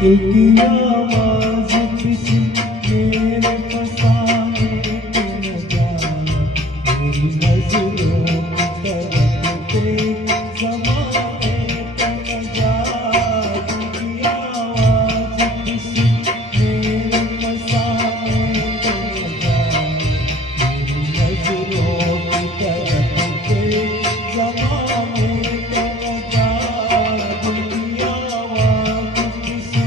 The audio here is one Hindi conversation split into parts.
दिल की आवाज किसी मेरे फसाने को न जाना, मेरी नजरों की तरफ देख ज़माने को न जा। दिल की आवाज किसी मेरे फसाने को न जा, मेरी नजरों की तरफ देख ज़माने को न जा। दिल की आवाज किसी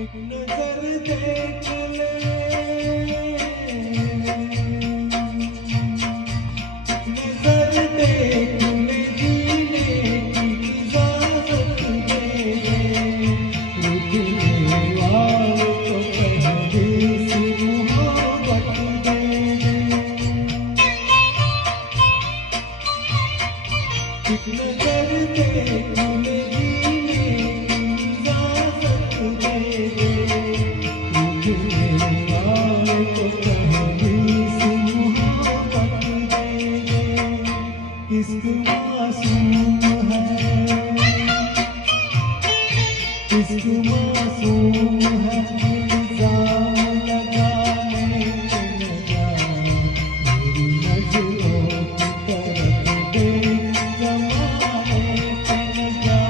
एक नजर देख ले, नजर देख ले, जीने की इजाजत दे दे। रुकने वालों को पहली सी मोहब्बत दे दे। एक नजर देख ले, जीने की इजाजत दे दे। रुकने वालों को पहली सी मोहब्बत दे दे। इश्क मासूम है, इश्क मासूम है, इल्जाम लगाने को न जा। मेरी नजरों की तरफ देख ज़माने को न जा।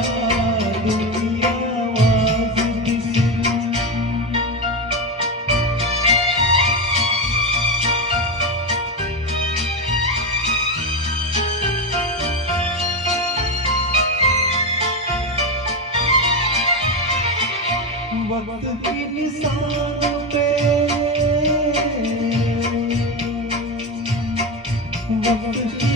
दिल की आवाज किसी वक्त की निशान पे, वक्त की